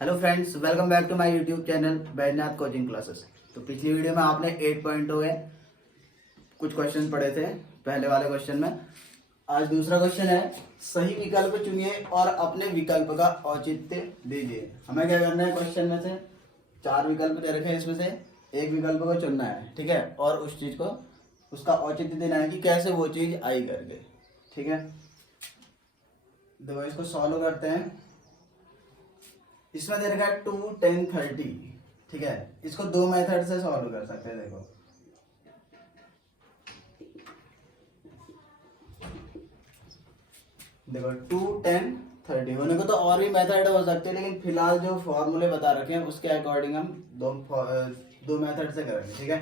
Hello friends, welcome back to my YouTube channel Baijnath coaching classes. तो पिछली video में आपने 8.0 के कुछ क्वेश्चन पढ़े थे पहले वाले क्वेश्चन में। आज दूसरा क्वेश्चन है, सही विकल्प चुनिए और अपने विकल्प का औचित्य दीजिए। हमें क्या करना है, क्वेश्चन में से 4 विकल्प दे रखे हैं, इसमें से एक विकल्प को चुनना है, ठीक है, और उस चीज को उसका औचित्य देना है कि कैसे वो चीज आई करके, ठीक है। देखो इसको सॉल्व करते हैं। इसमें दे रखा है 2, 10, 30, ठीक है। इसको दो मेथड से सॉल्व कर सकते हैं। देखो 2, 10, 30 होने को तो और भी मेथड हो सकते हैं, लेकिन फिलहाल जो फॉर्मूले बता रखे हैं उसके अकॉर्डिंग हम दो मेथड से करेंगे, ठीक है।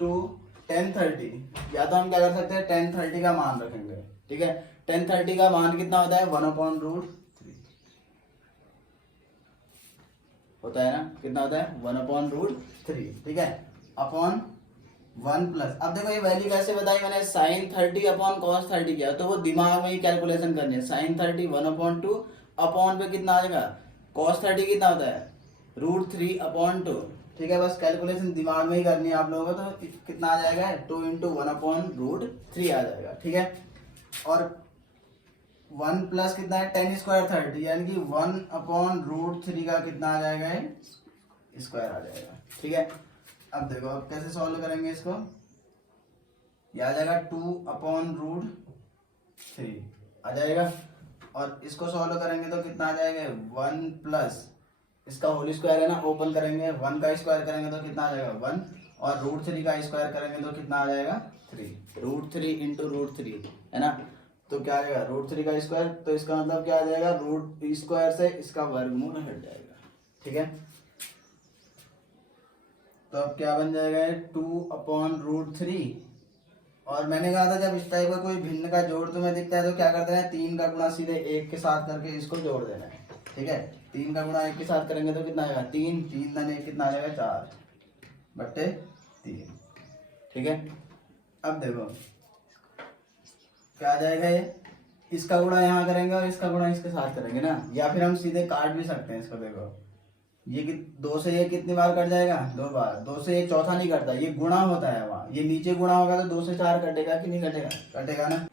2, 10, 30 या तो हम क्या कर सकते हैं, 10, 30 का मान रखेंगे, ठीक है। 10, 30 का मान कितना होता है, 1/√3 होता है ना। कितना होता है, 1/√3, ठीक है, अपॉन 1 प्लस। अब देखो ये वैल्यू कैसे बताई मैंने, sin 30 अपॉन cos 30 किया, तो वो दिमाग में ही कैलकुलेशन करनी है। sin 30 1/2 अपॉन पे कितना आ जाएगा, cos 30 कितना होता है, √3/2, ठीक है। बस कैलकुलेशन दिमाग में ही करनी है आप लोगों को। तो कितना आ जाएगा, 2 × 1/√3 आ जाएगा, ठीक है। और 1 प्लस कितना है, 10² 30, यानी कि 1/√3 का कितना आ जाएगा, स्क्वायर आ जाएगा, ठीक है। अब देखो अब कैसे सॉल्व करेंगे इसको, ये आ जाएगा 2/√3 आ जाएगा। और इसको सॉल्व करेंगे तो कितना आ जाएगा, 1 प्लस इसका होल स्क्वायर है ना, ओपन करेंगे, 1 का स्क्वायर करेंगे तो कितना आ जाएगा 1, और √3 का स्क्वायर करेंगे तो कितना आ जाएगा 3, √3 × √3 है ना। तो क्या आ जाएगा, √3 का स्क्वायर, तो इसका मतलब क्या आ जाएगा, रूट स्क्वायर से इसका वर्गमूल हट जाएगा, ठीक है। तो अब क्या बन जाएगा, 2/√3। और मैंने कहा था जब इस टाइप का कोई भिन्न का जोड़ तुम्हें दिखता है तो क्या करते हैं, 3 का गुणा सीधे 1 के साथ करके इसको जोड़ देना है, ठीक है। 3 का गुणा 1 के साथ करेंगे तो कितना आएगा, 3, 3 धन 1 कितना आ जाएगा, 4/3, ठीक है। अब देखो क्या आ जाएगा, ये इसका गुणा यहाँ करेंगे और इसका गुणा इसके साथ करेंगे ना, या फिर हम सीधे काट भी सकते हैं इसको। देखो ये 2 से ये कितनी बार कट जाएगा, 2 बार। 2 से ये चौथा नहीं कटता, ये गुणा होता है वहां, ये नीचे गुणा होगा तो 2 से 4 कटेगा कि नहीं कटेगा, कटेगा ना।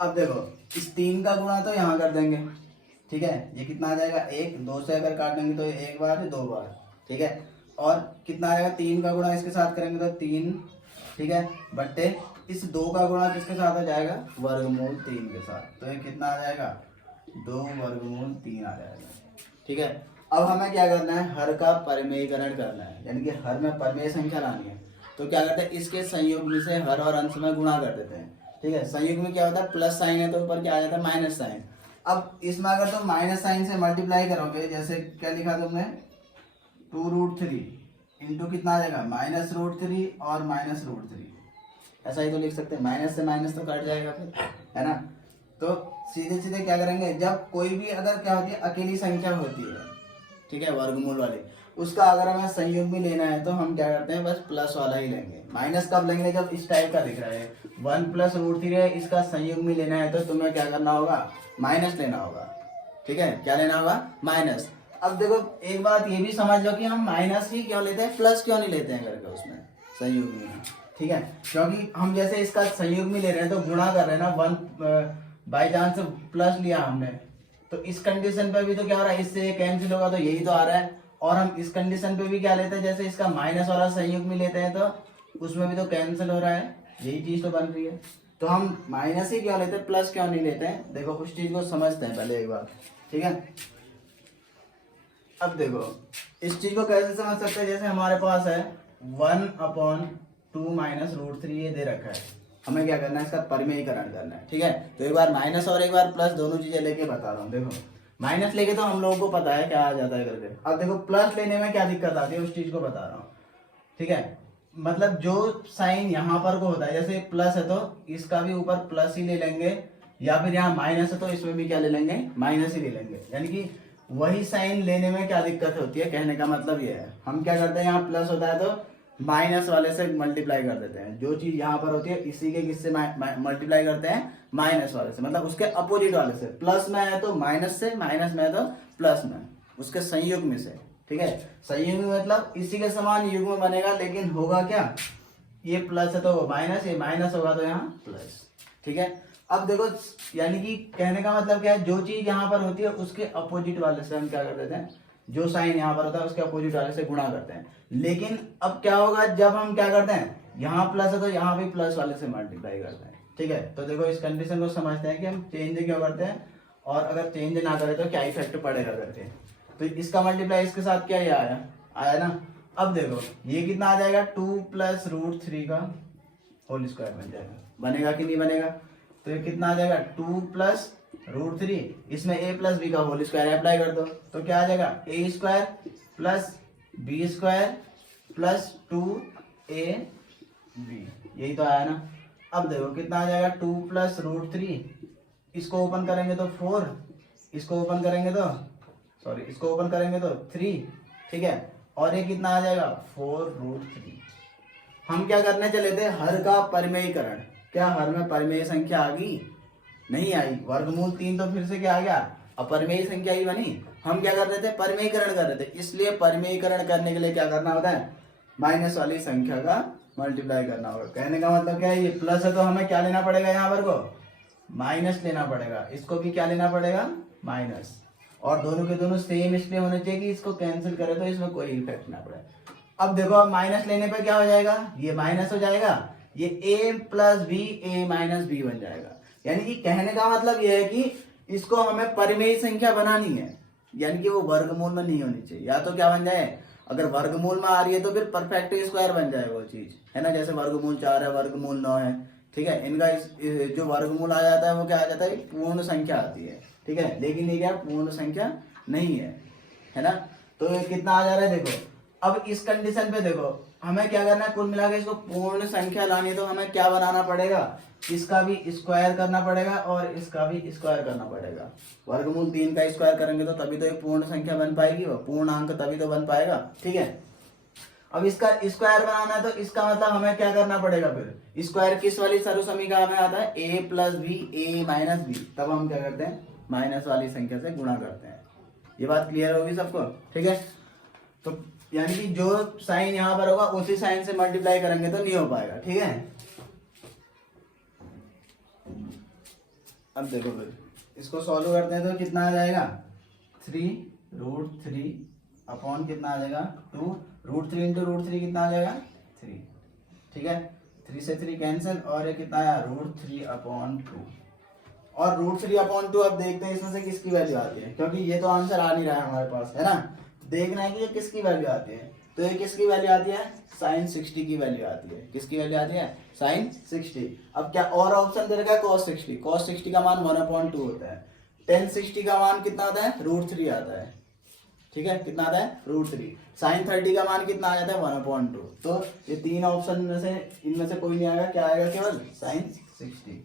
अब देखो इस 3 का गुणा तो यहाँ कर देंगे, ठीक है। ये कितना आ जाएगा, 1, 2 से अगर काटेंगे तो 1 बार 2 बार, ठीक है। और कितना आएगा, 3 का गुणा इसके साथ करेंगे तो 3, ठीक है, बट्टे इस 2 का गुणा किसके साथ आ जाएगा, √3 के साथ। तो ये कितना आ जाएगा, 2√3 आ जाएगा, ठीक है। अब हमें क्या करना है, हर का परिमेयीकरण करना है, यानी कि हर में परिमेय संख्या लानी है। तो क्या करते हैं, इसके संयुग्म से हर और अंश में गुणा कर देते हैं, ठीक है। संयुग्म में क्या होता है, प्लस साइन है तो ऊपर क्या आ जाता है, माइनस साइन। अब इसमें अगर तुम माइनस साइन से मल्टीप्लाई करोगे, जैसे क्या लिखा तुमने, 2√3 इंटू कितना आ जाएगा, -√3 और -√3, ऐसा ही तो लिख सकते हैं। माइनस से माइनस तो कट जाएगा फिर, है ना। तो सीधे सीधे क्या करेंगे, जब कोई भी अगर क्या होती है, अकेली संख्या होती है, ठीक है, वर्गमूल वाली, उसका अगर हमें संयुग में लेना है तो हम क्या करते हैं, बस प्लस वाला ही लेंगे। माइनस कब लेंगे, जब इस टाइप का दिख रहा है 1 + √3 है, इसका संयुग में लेना है तो तुम्हें क्या करना होगा, माइनस लेना होगा, ठीक है। क्या लेना होगा, माइनस। अब देखो एक बात ये भी समझ लो कि हम माइनस ही क्यों लेते हैं, प्लस क्यों नहीं लेते हैं करके उसमें संयुग में, ठीक है। क्योंकि हम जैसे इसका संयुग में ले रहे हैं तो गुणा कर रहे हैं ना, 1 बाई चांस प्लस लिया हमने, तो इस कंडीशन पे भी तो क्या हो रहा है, इससे कैंसिल होगा तो यही तो आ रहा है। और हम इस कंडीशन पे भी क्या लेते हैं, जैसे इसका माइनस वाला संयुग में लेते हैं तो उसमें भी तो कैंसिल हो रहा है, यही चीज तो बन रही है। तो हम माइनस ही क्यों लेते हैं, प्लस क्यों नहीं लेते हैं, देखो उस चीज को समझते हैं पहले एक बार, ठीक है। अब देखो इस चीज को कैसे समझ सकते हैं, जैसे हमारे पास है 1/2 -√3 ये दे रखा है, हमें क्या करना है, इसका परिमेयीकरण करना है, ठीक है। तो एक बार माइनस और एक बार प्लस दोनों चीजें लेके बता रहा हूँ। देखो माइनस लेके तो हम लोगों को पता है क्या आ जाता है करके, अब देखो प्लस लेने में क्या दिक्कत आती है उस चीज को बता रहा हूँ, ठीक है। मतलब जो साइन यहाँ पर को होता है, जैसे प्लस है तो इसका भी ऊपर प्लस ही ले लेंगे, या फिर यहाँ माइनस है तो इसमें भी क्या ले लेंगे, माइनस ही ले लेंगे। यानी कि वही साइन लेने में क्या दिक्कत होती है, कहने का मतलब ये है, हम क्या करते हैं, यहाँ प्लस होता है तो माइनस वाले से मल्टीप्लाई कर देते हैं। जो चीज यहाँ पर होती है इसी के किससे मल्टीप्लाई करते हैं, माइनस वाले से, मतलब उसके अपोजिट वाले से। प्लस में है तो माइनस से, माइनस में है तो प्लस में, उसके संयुग्म से, ठीक है। संयुग्म मतलब इसी के समान युग्म बनेगा, लेकिन होगा क्या, ये प्लस है तो माइनस, ये माइनस होगा तो यहाँ प्लस, ठीक है। अब देखो, यानी कि कहने का मतलब क्या है, जो चीज यहाँ पर होती है उसके अपोजिट वाले से हम क्या कर देते हैं, जो साइन यहाँ पर होता है उसके अपोजिट वाले से गुणा करते हैं। लेकिन अब क्या होगा, जब हम क्या करते हैं, यहाँ प्लस है तो यहाँ भी प्लस वाले से मल्टीप्लाई करते हैं, ठीक है। तो देखो इस कंडीशन को समझते हैं कि हम चेंज क्यों करते हैं, और अगर चेंज ना करें तो क्या इफेक्ट पड़ेगा करके। तो इसका मल्टीप्लाई इसके साथ क्या, ये आया ना। अब देखो ये कितना आ जाएगा, 2 प्लस रूट 3 का होल स्क्वायर बन जाएगा, बनेगा कि नहीं बनेगा। तो ये कितना आ जाएगा, 2 प्लस रूट 3, इसमें a प्लस बी का होल स्क्वायर अप्लाई कर दो तो क्या आ जाएगा, a square plus B square plus 2ab, यही तो आया ना। अब देखो कितना आ जाएगा, 2 प्लस रूट 3, इसको ओपन करेंगे तो 4, इसको ओपन करेंगे तो इसको ओपन करेंगे तो 3, ठीक है। और ये कितना आ जाएगा, 4 रूट 3। हम क्या करने चले थे, हर का परिमेयीकरण। क्या हर में परिमेय संख्या आ गई, नहीं आई, वर्गमूल 3 तो फिर से क्या आ गया, अपरिमेय संख्या ही बनी। हम क्या कर रहे थे, परिमेयीकरण कर रहे थे, इसलिए परिमेयीकरण करने के लिए क्या करना होता है, माइनस वाली संख्या का मल्टीप्लाई करना होगा। कहने का मतलब क्या है, ये प्लस है तो हमें क्या लेना पड़ेगा, यहाँ पर को माइनस लेना पड़ेगा, इसको भी क्या लेना पड़ेगा, माइनस। और दोनों के दोनों सेम इसलिए होने चाहिए कि इसको कैंसिल करें तो इसमें कोई इफेक्ट ना पड़े। अब देखो, अब माइनस लेने पे क्या हो जाएगा, ये माइनस हो जाएगा, ये a plus B, a minus B बन जाएगा। यानी कि कहने का मतलब ये है कि इसको हमें परिमेय संख्या बनानी है, यानी कि वो वर्गमूल में नहीं होनी चाहिए। या तो क्या बन जाए, अगर वर्गमूल में आ रही है तो फिर परफेक्ट स्क्वायर बन जाए वो चीज, है ना। जैसे वर्गमूल 4 है, वर्गमूल 9 है, ठीक है। इनका जो वर्गमूल आ जाता है वो क्या आ जाता है, पूर्ण संख्या आती है, ठीक है। लेकिन ये क्या पूर्ण संख्या नहीं है ना। तो ये कितना आ जा रहा है, देखो अब इस कंडीशन पे देखो हमें क्या करना है, कुल मिलाकर इसको पूर्ण संख्या लानी है तो हमें क्या बनाना पड़ेगा, इसका भी स्क्वायर करना पड़ेगा और इसका भी स्क्वायर करना पड़ेगा। वर्गमूल 3 का स्क्वायर करेंगे तो तभी तो एक पूर्ण संख्या बन पाएगी, वो पूर्ण अंक तभी तो बन पाएगा, ठीक है। अब इसका स्क्वायर बनाना है तो इसका मतलब हमें क्या करना पड़ेगा, फिर स्क्वायर किस वाली सर्व समीकरण में आता है, a plus B, a minus B, तब हम क्या करते हैं, माइनस वाली संख्या से गुणा करते हैं। ये बात क्लियर होगी सबको, ठीक है। तो यानी कि जो साइन यहाँ पर होगा उसी साइन से मल्टीप्लाई करेंगे तो नहीं हो पाएगा, ठीक है। अब देखो फिर इसको सॉल्व करते हैं तो कितना आ जाएगा, 3 रूट 3 अपॉन कितना आ जाएगा, 2 रूट 3 इंटू रूट 3 कितना आ जाएगा, 3, ठीक है। 3 से 3 कैंसिल, और ये कितना आया, रूट 3 अपॉन 2। और रूट 3 अपॉन 2 अब देखते हैं इसमें से किसकी वैल्यू आती है, क्योंकि ये तो आंसर आ नहीं रहा है हमारे पास, है ना। देखना है कि ये किसकी वैल्यू आती है। तो ये किसकी वैल्यू आती है, साइन 60 की वैल्यू आती है। किसकी वैल्यू आती है, साइन 60। अब क्या और ऑप्शन दे रखा है, cos 60। cos 60 का मान 1/2 होता है। tan 60 का मान कितना आता है, रूट 3 आता है, ठीक है। कितना आता है, रूट 3। साइन 30 का मान कितना आ जाता है, 1/2। तो ये तीन ऑप्शन में से इनमें से कोई नहीं आएगा, क्या आएगा, केवल साइन 60,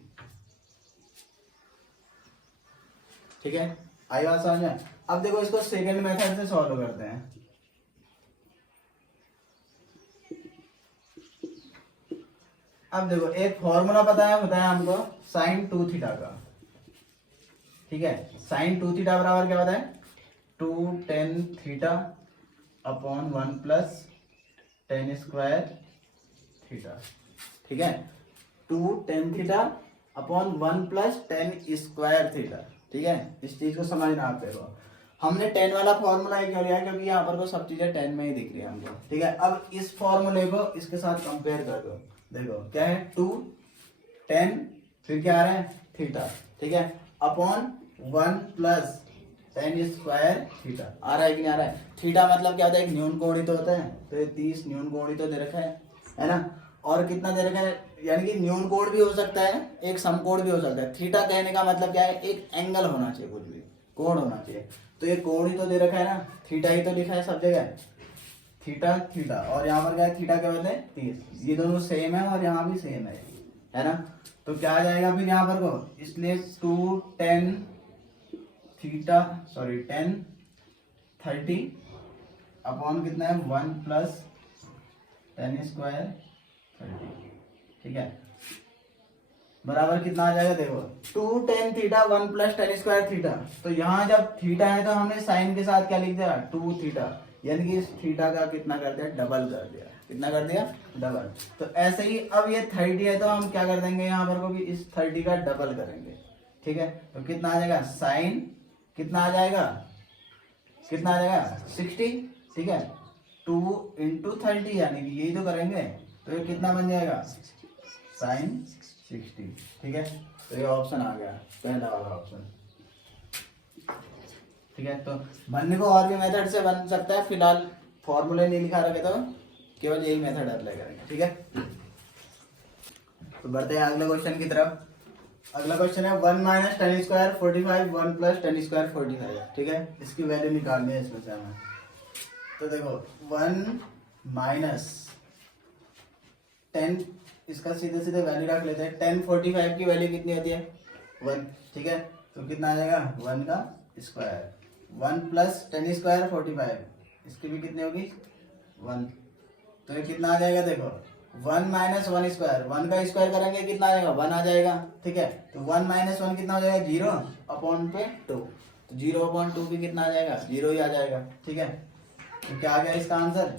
ठीक है। आई बात समझ में। अब देखो इसको सेकंड मेथड से सॉल्व करते हैं। अब देखो एक फॉर्मूला पता है, बताया हमको साइन 2 थीटा का, ठीक है। साइन 2 थीटा बराबर क्या होता है, 2 tan theta upon 1 plus tan square theta, ठीक है। 2 tan theta upon 1 plus tan square theta, ठीक है। इस चीज को समझना आप। देखो हमने 10 वाला फॉर्मूला क्यों लिया, क्योंकि यहाँ पर तो सब चीजें 10 में ही दिख रही है हमको, ठीक है। अब इस फॉर्मूले को इसके साथ कंपेयर कर दो, देखो क्या है, 2 tan फिर क्या आ रहा है, थीटा, ठीक है, upon 1 plus tan square theta. आ रहा है कि नहीं आ रहा है। थीटा मतलब क्या होता है, एक न्यून कोणित होता है, तो ये 30 न्यून कोणित दे रखा है ना। और कितना दे रखा है, यानी कि न्यून कोण भी हो सकता है, एक समकोण भी हो सकता है। थीटा कहने का मतलब क्या है, एक एंगल होना चाहिए, कुछ भी कोण होना चाहिए। तो ये कोण ही तो दे रखा है ना, थीटा ही तो लिखा है सब जगह, थीटा थीटा। और यहाँ पर क्या है, थीटा क्या बदले 30, ये दोनों सेम है और यहाँ भी सेम है ना। तो क्या आ जाएगा फिर यहाँ पर को, इसलिए 2 tan थीटा tan 30 अपॉन कितना है, 1 प्लस tan स्क्वायर 30, ठीक है। बराबर कितना आ जाएगा देखो, 2 tan theta 1 plus tan square theta. तो यहाँ जब थीटा है तो हमने साइन के साथ क्या लिख दिया, 2 थीटा, यानी कि इस थीटा का कितना कर दिया, डबल कर दिया। कितना कर दिया, डबल। तो ऐसे ही अब ये 30 है तो हम क्या कर देंगे यहाँ पर को भी इस 30 का डबल करेंगे। ठीक है, तो कितना आ जाएगा, साइन कितना आ जाएगा, कितना आ जाएगा 60। ठीक है, 2 × 30 यानी कि यही तो करेंगे, तो ये कितना बन जाएगा, साइन 60। ठीक है, तो ये ऑप्शन आ गया, पहला वाला ऑप्शन। ठीक है, तो बनने को और भी मेथड से बन सकता है, फिलहाल फॉर्मूले नहीं लिखा रखे तो केवल यही मेथड अप्लाई करेंगे। ठीक है, तो बढ़ते हैं अगले क्वेश्चन की तरफ। अगला क्वेश्चन है 1 minus tan square 45 1 plus tan square 45। ठीक है, इसकी वैल्यू निकालनी है इसमें से हमें। तो देखो 1 माइनस 10, इसका सीधे सीधे वैल्यू रख लेते हैं। tan 45 की वैल्यू कितनी होती है, 1। ठीक है, तो कितना आ जाएगा, 1 का स्क्वायर, 1 प्लस tan स्क्वायर 45, इसकी भी कितनी होगी, 1। तो ये कितना आ जाएगा देखो, 1 माइनस 1 स्क्वायर, 1 का स्क्वायर करेंगे कितना आ जाएगा, 1 आ जाएगा। ठीक है, तो 1 माइनस 1 कितना हो जाएगा, 0 अपॉन पे 2, तो 0 अपॉन 2 भी कितना आ जाएगा, 0 ही आ जाएगा। ठीक है, तो क्या आ गया इसका आंसर,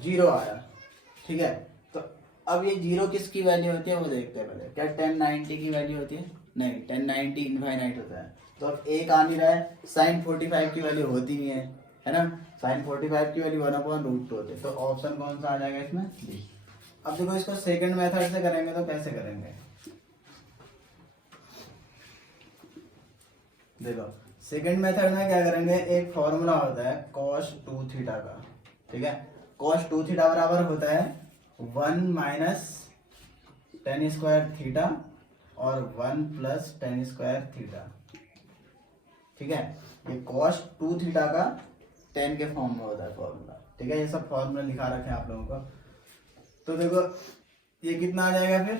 0 आया। ठीक है, तो अब ये 0 किसकी वैल्यू होती है वो देखते हैं पहले। क्या tan 90 की वैल्यू होती है, नहीं, tan 90 इनफाइनाइट होता है। तो अब एक आ नहीं रहा है, sin 45 की वैल्यू होती नहीं है ना, sin 45 की वैल्यू 1/√2 होती है। तो ऑप्शन कौन सा आ जाएगा इसमें, डी। अब देखो इसको सेकंड मेथड से करेंगे तो कैसे करेंगे, देखो सेकंड मेथड में क्या करेंगे, एक फॉर्मूला होता है cos 2 थीटा का। ठीक है, cos 2 थीटा बराबर होता है 1 माइनस tan स्क्वायर थीटा और 1 प्लस tan स्क्वायर थीटा। ठीक है, ये cos 2 थीटा का tan के फॉर्म में होता है फॉर्मूला। ठीक है, ये सब फॉर्मूला लिखा रखे हैं आप लोगों को। तो देखो ये कितना आ जाएगा फिर,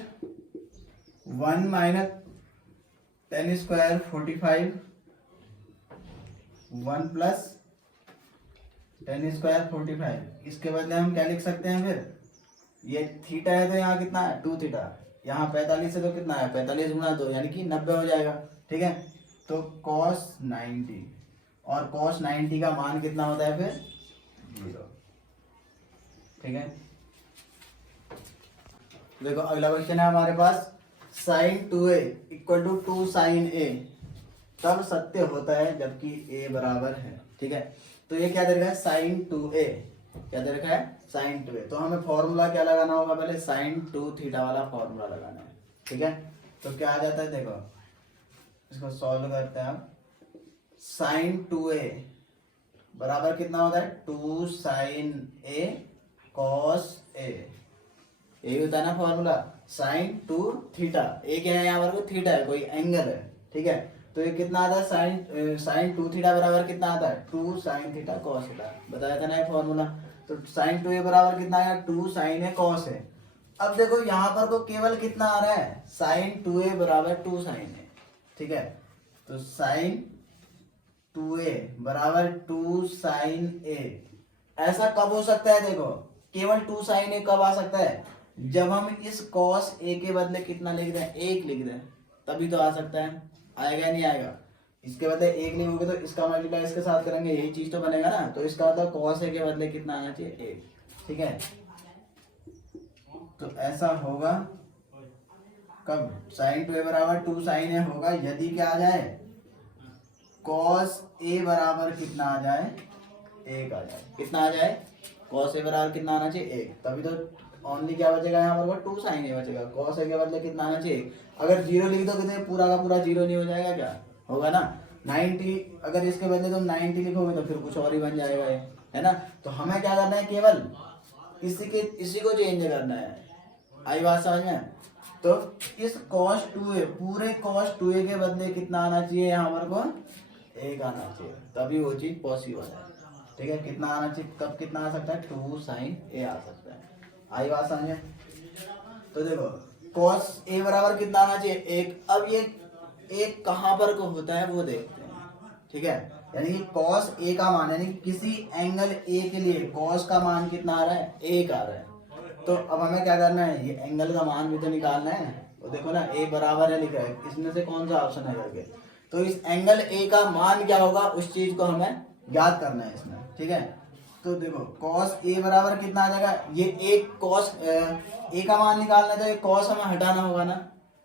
1 minus tan square 45 1 plus tan square 45। इसके बदले हम क्या लिख सकते हैं फिर, ये थीटा है तो यहाँ कितना है, 2 थीटा, यहाँ 45 है तो कितना है, 45 गुणा 2 यानी कि 90 हो जाएगा। ठीक है, तो cos 90, और cos 90 का मान कितना होता है फिर, 0। ठीक है, देखो अगला क्वेश्चन है हमारे पास, sin 2a equal to 2 sin a तब सत्य होता है जबकि a बराबर है। ठीक है, तो ये क्या दे रखा है, sin 2a, क्या दे रखा है, sin 2a। तो हमें फॉर्मूला क्या लगाना होगा, पहले sin 2 थीटा वाला फॉर्मूला लगाना है। ठीक है, तो क्या आ जाता है देखो, इसको सॉल्व करते हैं हम। sin 2a बराबर कितना होता है, 2 sin a cos a, यही होता है ना फॉर्मूला, sin 2 थीटा। एक है यहाँ पर, थीटा है, कोई एंगल है। ठीक है, तो ये कितना आता है, sin 2 थीटा बराबर कितना आता है, 2 sin थीटा cos थीटा, बताया था ना ये फॉर्मूला। तो sin 2a बराबर कितना आया, 2 sin a cos a। अब देखो यहाँ पर को केवल कितना आ रहा है, sin 2a बराबर 2 sin a। ठीक है, तो sin 2a बराबर 2 sin a, ऐसा कब हो सकता है, देखो केवल 2 sin a कब आ सकता है, जब हम इस cos a के बदले कितना लिख रहे हैं, 1 लिख रहे हैं, तभी तो आ सकता है। आएगा नहीं आएगा, इसके बदले 1 लिखोगे तो इसका मल्टीप्लाई इसके साथ करेंगे, यही चीज तो बनेगा ना। तो इसका मतलब cos a के बदले कितना आना चाहिए, 1। ठीक है, तो ऐसा होगा कब, sin 2a बराबर 2 sin a होगा यदि क्या आ जाए, cos a बराबर कितना आ जाए, 1 आ जाए। कितना आ जाए, cos a बराबर कितना आना चाहिए, 1, तभी तो ओनली क्या बचेगा यहाँ पर, 2 sin a बचेगा। cos a के बदले कितना आना चाहिए, अगर 0 लिख दो कितने, पूरा का पूरा 0 नहीं हो जाएगा, क्या होगा ना 90, अगर इसके बदले तुम 90 लिखोगे तो फिर कुछ और ही बन जाएगा ये, है ना। तो हमें क्या करना है, केवल इसी को चेंज करना है। आई बात समझ में। तो इस cos 2a, पूरे cos 2a के बदले कितना आना चाहिए यहाँ पर को, 1 आना चाहिए, तभी वो चीज पॉसिबल है। ठीक है, कितना आना चाहिए, कब कितना आ सकता है, 2 sin a आ सकता है। आई बात समझ में। तो देखो cos a बराबर कितना आना चाहिए, 1। अब ये 1 कहाँ पर को होता है वो देखते हैं। ठीक है, यानी कि cos a का मान, यानी कि किसी एंगल a के लिए cos का मान कितना आ रहा है, 1 आ रहा है। तो अब हमें क्या करना है, ये एंगल का मान भी तो निकालना है, वो देखो ना ए बराबर है लिखा है, इसमें से कौन सा ऑप्शन है करके। तो इस एंगल ए का मान क्या होगा उस चीज को हमें ज्ञात करना है इसमें, ठीक है। तो देखो कॉस ए बराबर कितना आ जाएगा, ये एक कॉस ए का मान निकालना है तो एक कॉस हमें हटाना होगा ना,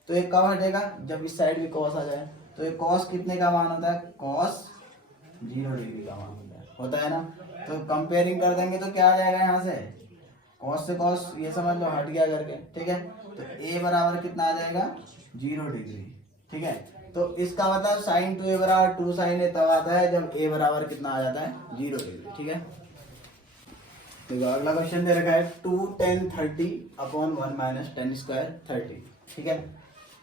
तो एक कब हटेगा जब इस साइड भी कॉस आ जाए। तो ये कॉस कितने का मान होता है, कॉस 0 डिग्री का मान होता है ना। तो कंपेयरिंग कर देंगे तो क्या आ जाएगा यहाँ से, कॉस से कॉस ये समझ लो हट गया करके, ठीक है। तो ए बराबर कितना आ जाएगा 0 डिग्री, ठीक है। तो इसका मतलब साइन 2a बराबर 2 साइन ए तब आता है जब ए बराबर कितना आ जाता है 0 डिग्री, ठीक है। तो अगला क्वेश्चन दे रखा है 2 tan 30 upon 1 minus tan square 30, ठीक है।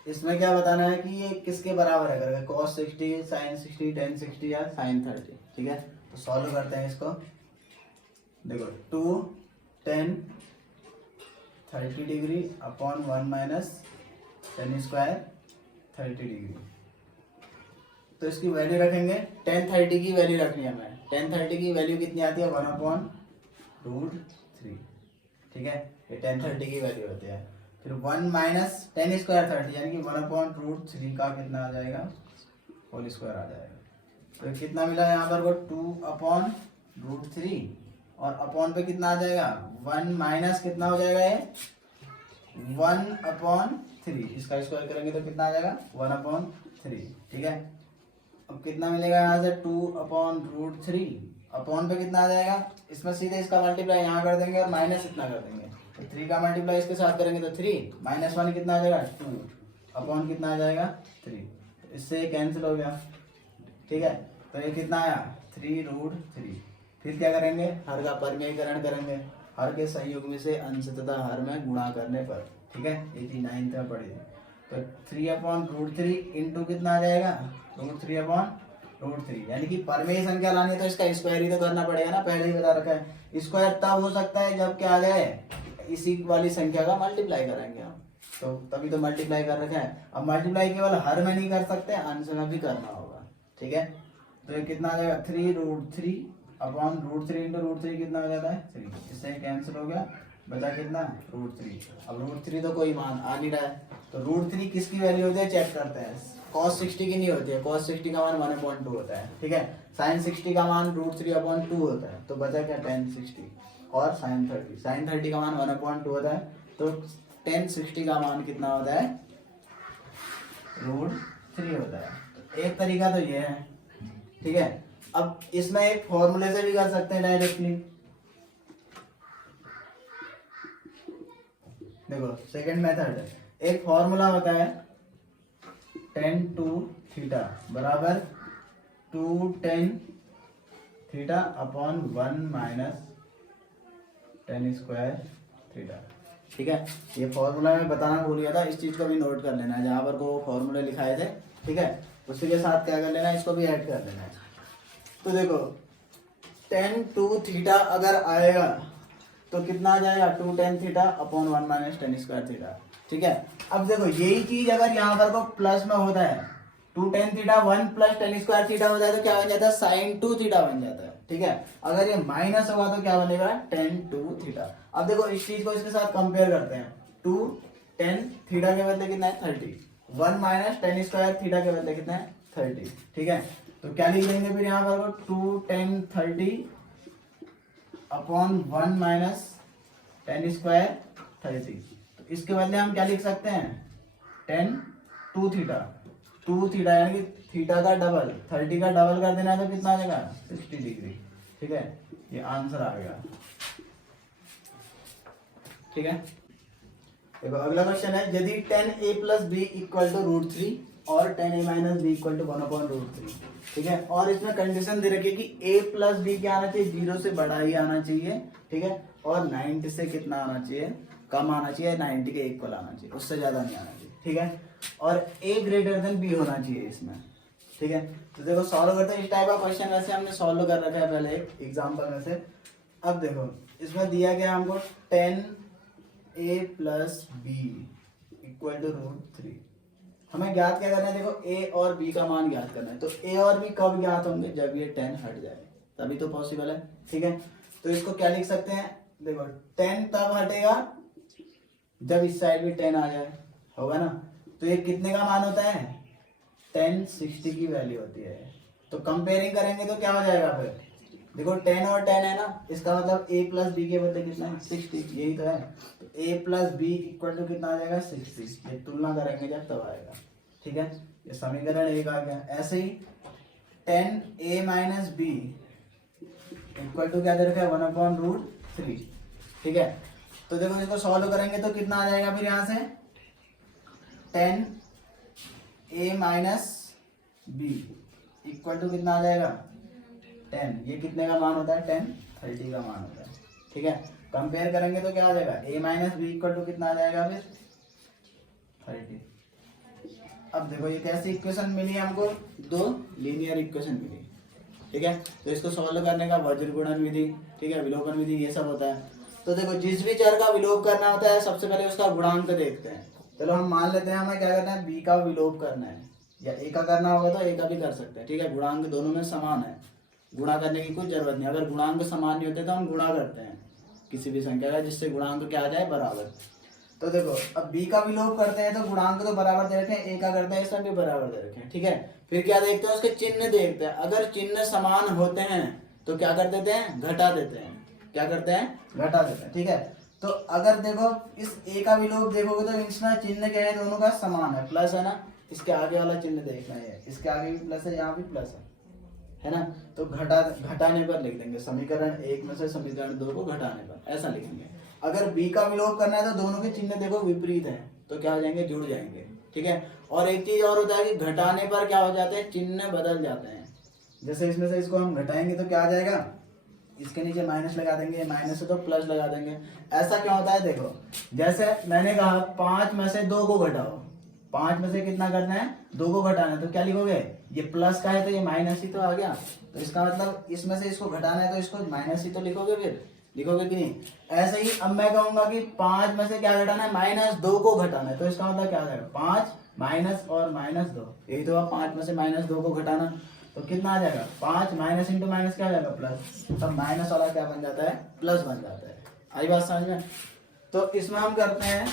इसमें क्या बताना है कि ये किसके बराबर है करके, cos 60 sin 60 tan 60 या sin 30, ठीक है। तो सॉल्व करते हैं इसको। देखो 2 tan 30 degree upon 1 minus tan square 30 degree. तो इसकी वैल्यू रखेंगे, tan 30 की वैल्यू रखनी है हमें। tan 30 की वैल्यू कितनी आती है 1/√3, ठीक है। ये tan 30 की वैल्यू होती है। फिर 1 माइनस tan स्क्वायर 30 यानी कि 1/√3 का कितना आ जाएगा, होल स्क्वायर आ जाएगा। तो कितना मिला यहाँ पर को 2/√3 और अपॉन पे कितना आ जाएगा 1 माइनस कितना हो जाएगा ये 1/3, इसका स्क्वायर करेंगे तो कितना आ जाएगा 1/3, ठीक है। अब कितना मिलेगा यहाँ से 2/√3 अपॉन पे कितना आ जाएगा, इसमें सीधे इसका मल्टीप्लाई यहाँ कर देंगे और माइनस इतना कर देंगे। तो 3 का मल्टीप्लाई इसके साथ करेंगे तो 3 माइनस 1 कितना आ जाएगा 2 अपॉन कितना आ जाएगा 3, इससे ये कैंसिल हो गया, ठीक है। तो ये कितना आया 3√3। फिर क्या करेंगे, हर का परिमेयकरण करेंगे, हर के संयुग्म में से अंश तथा हर में गुणा करने पर, ठीक है। ये चीज 9th में पढ़ी थी। तो 3/√3 इंटू कितना आ जाएगा √3/√3, यानी कि परमेय संख्या लानी है तो इसका स्क्वायर ही तो करना पड़ेगा ना, पहले ही बता रखा है। स्क्वायर तब हो सकता है जब क्या आ जाए इसी वाली संख्या का मल्टीप्लाई करेंगे हम, तो तभी तो मल्टीप्लाई कर रखा है। अब मल्टीप्लाई केवल हर में नहीं कर सकते, अंश में भी करना होगा, ठीक है। तो ये कितना आ जाएगा 3√3 अपॉन √3 इंटू √3 कितना हो जाता है 3, इससे कैंसिल हो गया, बचा कितना √3। अब √3 तो कोई मान आ नहीं रहा है, तो √3 किसकी वैल्यू होती है चेक करते हैं। cos 60 की नहीं होती है, cos 60 का मान 1/2 होता है, ठीक है। sin 60 का मान √3/2 होता है, तो बचा क्या tan 60 और sin 30 का मान 1/2 होता है, तो tan 60 का मान कितना होता है √3 होता है। तो एक तरीका तो ये है, ठीक है। अब इसमें एक फॉर्मूले से भी कर सकते हैं डायरेक्टली। देखो सेकंड मेथड, एक फॉर्मूला होता है tan 2θ बराबर 2 tan θ upon 1 minus tan square θ, ठीक है। ये फॉर्मूला मैं बताना भूल गया था, इस चीज को भी नोट कर लेना है, जहाँ पर को फॉर्मूले लिखाए थे, ठीक है। उसी के साथ क्या कर लेना है, इसको भी ऐड कर लेना है। तो देखो tan 2θ अगर आएगा तो कितना आ जाएगा 2 tan θ upon 1 minus tan square θ, ठीक है। अब देखो यही चीज अगर यहाँ पर को प्लस में होता है 2 tan θ 1 प्लस tan स्क्वायर θ हो जाए तो क्या बन जाता है sin 2θ बन जाता है, ठीक है। अगर ये माइनस होगा तो क्या बनेगा tan 2θ। अब देखो इस चीज को इसके साथ कंपेयर करते हैं, 2 tan θ के बदले कितना है 30, 1 माइनस tan स्क्वायर θ के बदले कितना है 30, ठीक है। तो क्या लिख देंगे फिर यहाँ पर 2 tan 30 upon 1 minus tan square 30। तो इसके बदले हम क्या लिख सकते हैं tan 2θ यानी कि थीटा का डबल 30 का डबल कर देना है तो कितना आ जाएगा 60 डिग्री, ठीक है। ये आंसर आ गया, ठीक है। देखो अगला क्वेश्चन है, यदि tan a plus B equal to √3 और tan a minus B equal to 1/√3, ठीक है। और इसमें कंडीशन दे रखी है कि a प्लस बी क्या आना चाहिए 0 से बड़ा ही आना चाहिए, ठीक है। और 90 से कितना आना चाहिए कम आना चाहिए, 90 के इक्वल आना चाहिए, उससे ज्यादा नहीं आना चाहिए, ठीक है। और a ग्रेटर देन b होना चाहिए इसमें, ठीक है। तो देखो सॉल्व करते हैं, इस टाइप का क्वेश्चन वैसे हमने सॉल्व कर रखा है पहले एक एग्जाम्पल में से। अब देखो इसमें दिया गया हमको tan a plus B equal to √3, हमें ज्ञात क्या करना है, देखो a और b का मान ज्ञात करना है। तो a और b कब ज्ञात होंगे, जब ये tan हट जाए तभी तो पॉसिबल है, ठीक है। तो इसको क्या लिख सकते हैं, देखो tan तब हटेगा जब इस साइड भी tan आ जाए, होगा ना। तो ये कितने का मान होता है, 10 60 की वैल्यू होती है। तो कंपेयरिंग करेंगे तो क्या हो जाएगा फिर, देखो 10 और 10 है ना, इसका मतलब a प्लस बी के बदले कितना है 60, यही तो है। तो a plus B equal to कितना आ जाएगा 60, ये तुलना करेंगे जब तब आएगा, ठीक है। ये समीकरण एक आ गया। ऐसे ही 10a minus B equal to क्या दे रखा है 1/√3, ठीक है। तो देखो इसको सॉल्व करेंगे तो कितना आ जाएगा फिर यहाँ से 10a minus B equal to कितना आ जाएगा 10, ये कितने का मान होता है 10 30 का मान होता है, ठीक है। कंपेयर करेंगे तो क्या आ जाएगा a minus B equal to कितना आ जाएगा फिर 30। अब देखो ये कैसी इक्वेशन मिली हमको, दो लीनियर इक्वेशन मिली, ठीक है। तो इसको सॉल्व करने का वज्र गुणन विधि, ठीक है, विलोपन विधि, ये सब होता है। तो देखो जिस भी चर का विलोप करना होता है सबसे पहले उसका गुणांक देखते हैं। चलो हम मान लेते हैं हमें क्या करना है b का विलोप करना है, या a का करना होगा तो a का भी कर सकते हैं, ठीक है। गुणांक दोनों में समान है, गुणा करने की कोई जरूरत नहीं। अगर गुणांक समान नहीं होते तो हम गुणा करते हैं किसी भी संख्या का, जिससे गुणांक क्या आ जाए बराबर। तो देखो अब b का विलोप करते हैं तो गुणांक तो बराबर दे रखे हैं, a का करते हैं इसमें भी बराबर दे रखे हैं, ठीक है। फिर क्या देखते हैं उसके चिन्ह देखते हैं, अगर चिन्ह समान होते हैं तो क्या कर देते हैं घटा देते हैं, क्या करते हैं घटा देते हैं, ठीक है। तो अगर देखो इस a का विलोप देखोगे तो इसमें चिन्ह क्या है दोनों का समान है, प्लस है ना, इसके आगे वाला चिन्ह देखना है, इसके आगे भी प्लस है यहाँ भी प्लस है ना। तो घटाने पर लिख देंगे, समीकरण 1 में से समीकरण 2 को घटाने पर ऐसा लिखेंगे। अगर b का विलोप करना है तो दोनों के चिन्ह देखो विपरीत है तो क्या हो जाएंगे जुड़ जाएंगे, ठीक है। और एक चीज और होता है कि घटाने पर क्या हो जाते हैं चिन्ह बदल जाते हैं। जैसे इसमें से इसको हम घटाएंगे तो क्या आ जाएगा, इसके नीचे माइनस लगा देंगे, माइनस से तो प्लस लगा देंगे। ऐसा क्यों होता है देखो, जैसे मैंने कहा 5 में से 2 को घटाओ, 5 में से कितना करना है 2 को घटाना है, तो क्या लिखोगे, ये प्लस का है तो ये माइनस ही तो आ गया, तो इसका मतलब इसमें से इसको घटाना है तो इसको माइनस ही तो लिखोगे, फिर लिखोगे कि नहीं। ऐसे ही अब मैं कहूंगा कि 5 में से क्या घटाना है -2 को घटाना है, तो इसका मतलब क्या आ जाएगा 5 माइनस और -2, यही तो आप 5 में से -2 को घटाना, तो कितना आ जाएगा 5 माइनस इंटू माइनस क्या आ जाएगा प्लस, तब माइनस वाला क्या बन जाता है प्लस बन जाता है। आई बात समझ में। तो इसमें हम करते हैं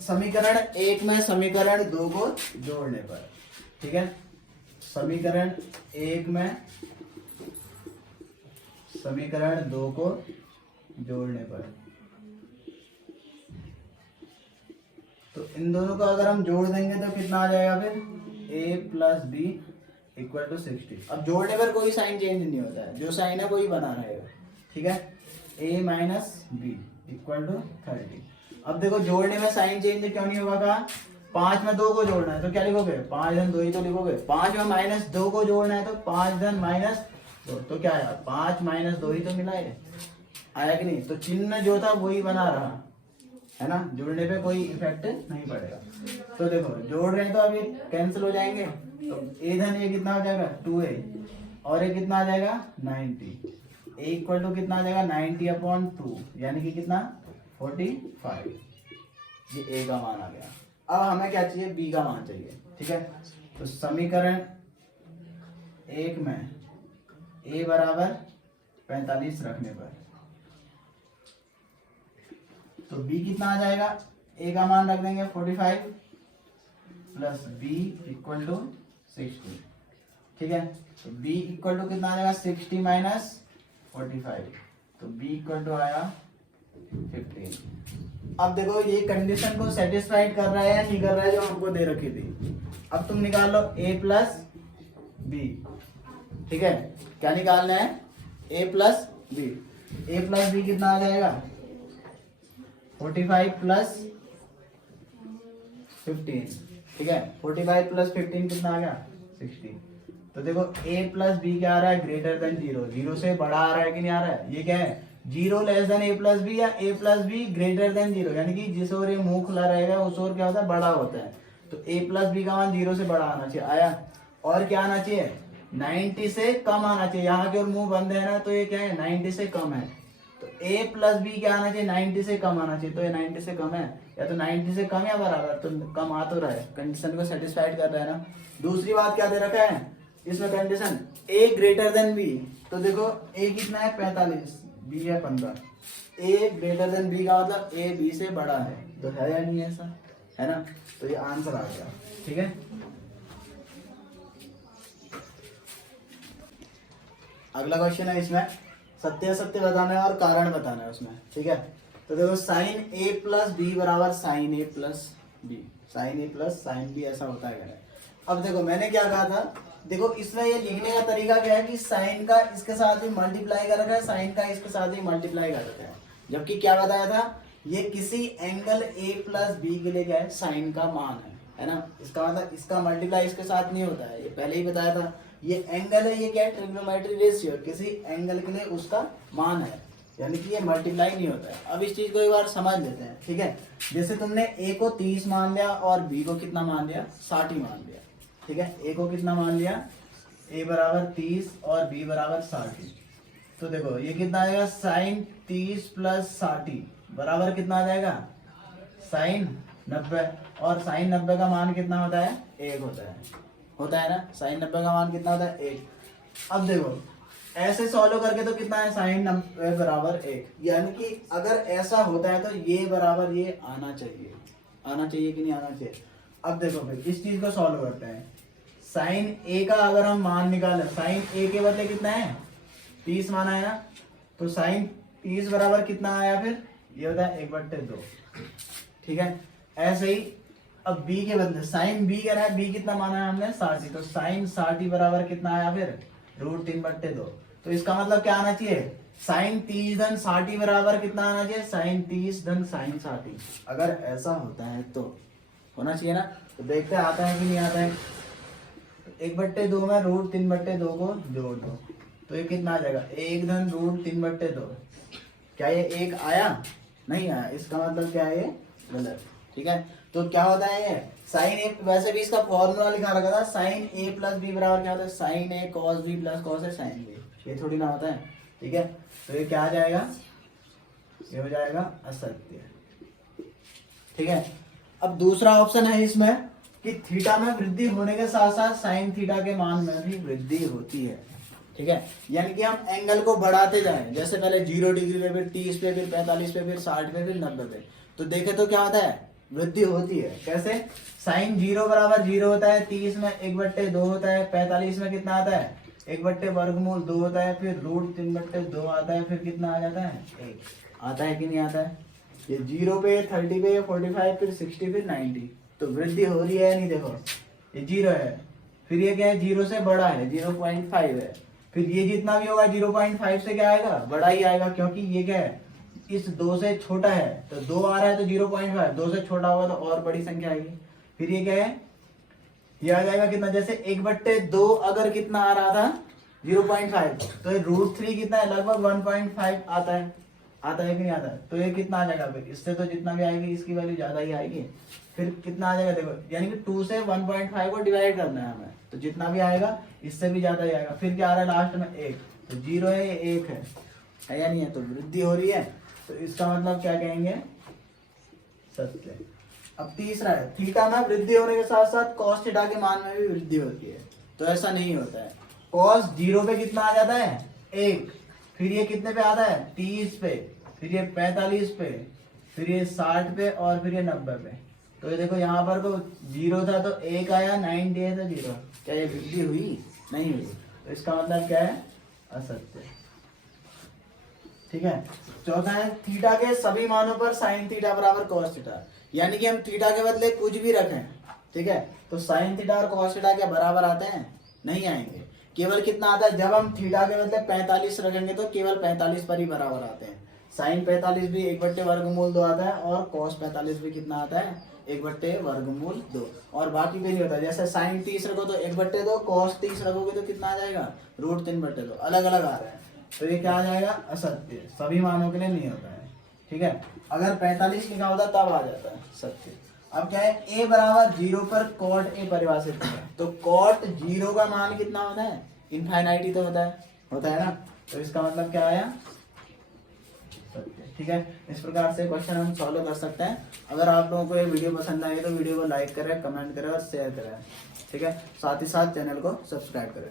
समीकरण 1 में समीकरण 2 को जोड़ने पर, ठीक है। समीकरण 1 में समीकरण 2 को जोड़ने पर, तो इन दोनों को अगर हम जोड़ देंगे तो कितना आ जाएगा फिर a plus B equal to 60। अब जोड़ने पर कोई साइन चेंज नहीं होता है, जो साइन है वही बना रहेगा, ठीक है। a minus B equal to 30। अब देखो जोड़ने में साइन चेंज क्यों नहीं होगा, 5 में 2 को जोड़ना है तो क्या लिखोगे 5 धन 2 ही तो लिखोगे, 5 में -2 को जोड़ना है तो 5 धन -2, तो क्या आया 5 -2 ही तो मिला है, आया कि नहीं। तो चिन्ह जो था वही बना रहा है ना, जोड़ने पे कोई इफेक्ट नहीं पड़ेगा। तो देखो जोड़ रहे हैं तो अभी कैंसिल हो जाएंगे, तो a धन ये कितना हो जाएगा 2a और ये कितना आ जाएगा 90, a इक्वल टू कितना आ जाएगा 90/2 यानी कि कितना 45, ये a का मान आ गया। अब हमें क्या चाहिए b का मान चाहिए, ठीक है। तो समीकरण 1 में a बराबर 45 रखने पर तो b कितना आ जाएगा, a का मान रख देंगे 45 प्लस b इक्वल टू 60, ठीक है। तो b इक्वल टू कितना आ जाएगा 60 माइनस 45, तो b इक्वल टू आया 15। अब देखो ये कंडीशन को सेटिस्फाइड कर रहा है या नहीं कर रहा है जो हमको दे रखी थी। अब तुम निकाल लो a प्लस b, ठीक है। क्या निकालना है a प्लस b कितना आ जाएगा 45 प्लस 15, ठीक है। 45 प्लस 15 कितना आ गया 60। तो देखो a प्लस बी क्या आ रहा है ग्रेटर देन 0, 0 से बड़ा आ रहा है कि नहीं आ रहा है, ये क्या है 0 less than a plus B या a plus B greater than 0, यानी कि जिस ओर ये मुंह खुला रहेगा उस ओर क्या होता है बड़ा होता है। तो a प्लस बी का मान 0 से बड़ा आना चाहिए, आया। और क्या आना चाहिए 90 से कम आना चाहिए, यहाँ के और मुंह बंद है ना, तो ये क्या है 90 से कम है। तो a प्लस बी क्या आना चाहिए 90 से कम आना चाहिए, तो ये 90 से कम है, या तो 90 से कम या बराबर, तो कम आ तो रहा है, कंडीशन को सेटिस्फाइड कर रहा है ना। दूसरी बात क्या दे रखा है इसमें condition a greater than b, तो देखो a कितना है 45, b है 15, a ग्रेटर देन b का मतलब a b से बड़ा है, तो है या नहीं ऐसा, है ना। तो ये आंसर आ गया, ठीक है। अगला क्वेश्चन है, इसमें सत्य असत्य बताना है और कारण बताना है उसमें, ठीक है। तो देखो साइन ए प्लस बी बराबर साइन ए प्लस बी, साइन ए प्लस साइन बी ऐसा होता है क्या। अब देखो मैंने क्या कहा था, देखो इसमें ये लिखने का तरीका क्या है कि साइन का इसके साथ ही मल्टीप्लाई कर रखा है, साइन का इसके साथ ही मल्टीप्लाई कर रखा है। जबकि क्या बताया था, ये किसी एंगल ए प्लस बी के लिए क्या है, साइन का मान है ना। इसका मतलब इसका मल्टीप्लाई इसके साथ नहीं होता है, ये पहले ही बताया था। ये एंगल है, ये क्या है, ट्रिग्नोमेट्री रेशियो, किसी एंगल के लिए उसका मान है, यानी कि ये मल्टीप्लाई नहीं होता है। अब इस चीज को एक बार समझ लेते हैं, ठीक है। जैसे तुमने ए को 30 मान लिया और बी को कितना मान लिया, 60 मान लिया, ठीक है। ए को कितना मान लिया, ए बराबर 30 और बी बराबर 60। तो देखो ये कितना आएगा, साइन 30 प्लस 60 बराबर कितना आ जाएगा, साइन 90। और साइन 90 का मान कितना होता है, 1 होता है ना। साइन 90 का मान कितना होता है, 1। अब देखो ऐसे सॉल्व करके तो कितना है, साइन 90 बराबर 1, यानी कि अगर ऐसा होता है तो ये बराबर ये आना चाहिए कि नहीं आना चाहिए। अब देखो भाई इस चीज को सॉल्व करते हैं। साइन ए का अगर हम मान निकालें, साइन ए के बदले कितना है, 30 मान आया, तो साइन 30 बराबर कितना आया, फिर ये होता है 1/2, ठीक है। ऐसे ही अब b के बदले साइन b क्या है, b कितना माना है हमने, 60, तो साइन 60 बराबर कितना आया, फिर √3/2। तो इसका मतलब क्या आना चाहिए, साइन 30 धन 60 बराबर कितना आना चाहिए, साइन 30 धन साइन 60। अगर ऐसा होता है तो होना चाहिए ना। तो देखते हैं आता है कि नहीं आता है। 1/2 में √3/2 को जोड़ दो तो ये कितना आ जाएगा, 1 धन √3/2। क्या ये 1 आया, नहीं आया, इसका मतलब क्या है, ये गलत, ठीक है। तो क्या होता है ये साइन ए, वैसे भी इसका फॉर्मूला लिखा रखा था, साइन ए प्लस बी बराबर क्या होता है, sign A cos B plus cos A sine B, ये थोड़ी ना होता है, ठीक है। तो ये क्या आ जाएगा, ये हो जाएगा असत्य, ठीक है। अब दूसरा ऑप्शन है इसमें कि थीटा में वृद्धि होने के साथ साथ साइन थीटा के मान में भी वृद्धि होती है, ठीक है। यानी कि हम एंगल को बढ़ाते जाएं, जैसे पहले 0 डिग्री पे, फिर 30 पे, फिर 45 पे, फिर 60 पे, फिर 90 पे, तो देखे तो क्या होता है, वृद्धि होती है। कैसे, साइन 0 बराबर 0 होता है, 30 में 1/2 होता है, 45 में कितना आता है, 1/2 होता है, फिर √3/2 आता है, फिर कितना आ जाता है, 1 आता है कि नहीं आता है। ये 0 पे, 30 पे, 45, फिर 60, फिर 90, तो वृद्धि हो रही है नहीं। देखो ये 0 है, फिर ये क्या है, 0 से बड़ा है, 0.5 है, फिर ये जितना भी होगा 0.5 से क्या आएगा, बड़ा ही आएगा, क्योंकि ये क्या है, इस 2 से छोटा है, तो 2 आ रहा है तो 0.5, 2 से छोटा होगा तो और बड़ी संख्या आएगी। फिर ये क्या है, ये आ जाएगा कितना, जैसे 1/2 अगर कितना आ रहा था 0.5, तो ये √3 कितना है, लगभग 1.5 आता है कि नहीं आता है। तो ये कितना आ जाएगा, फिर इससे तो जितना भी आएगी इसकी वैल्यू ज्यादा ही आएगी। फिर कितना आ जाएगा, देखो यानी कि 2 से 1.5 को डिवाइड करना है हमें, तो जितना भी आएगा इससे भी ज्यादा ही आएगा। फिर क्या आ रहा है लास्ट में 1, तो 0 है, ये 1 है या नहीं है, तो वृद्धि हो रही है, तो इसका मतलब क्या कहेंगे, सत्य। अब तीसरा है, थीटा में वृद्धि होने के साथ साथ कॉस थीटा के मान में भी वृद्धि होती है, तो ऐसा नहीं होता है। कॉस 0 पे कितना आ जाता है, 1, फिर ये कितने पे आता है, 30 पे, फिर ये 45 पे, फिर ये 60 पे, और फिर ये 90 पे। तो ये देखो यहाँ पर तो 0 था तो 1 आया, 90 है तो 0, क्या ये वृद्धि हुई, नहीं हुई, तो इसका मतलब क्या है, असत्य, ठीक है। चौथा है, थीटा के सभी मानों पर साइन थीटा बराबर कॉस थीटा, यानी कि हम थीटा के बदले कुछ भी रखें, ठीक है, तो साइन थीटा और कॉस थीटा के बराबर आते हैं, नहीं आएंगे। केवल कितना आता है, जब हम थीटा के बदले 45 रखेंगे तो केवल 45 पर ही बराबर आते हैं। साइन 45 भी 1/2 आता है, और कॉस 45 भी कितना आता है, 1/2, और बाकी भी नहीं होता। जैसे साइन 30 रखो तो 1/2, कॉस 30 रखोगे तो कितना आ जाएगा, √3/2, अलग अलग आ रहे हैं, तो ये क्या आ जाएगा, असत्य, सभी मानों के लिए नहीं होता है, ठीक है। अगर 45 लिखा होता तब आ जाता है सत्य। अब क्या है, a बराबर 0 पर कॉट ए परिभाषित है, तो कॉट 0 का मान कितना होता है, इनफाइनाइटी तो होता है ना, तो इसका मतलब क्या आया, सत्य, ठीक है। इस प्रकार से क्वेश्चन हम सॉल्व कर सकते हैं। अगर आप लोगों को ये वीडियो पसंद आई तो वीडियो को लाइक करें, कमेंट करें और शेयर करें, ठीक है। साथ ही साथ चैनल को सब्सक्राइब करें।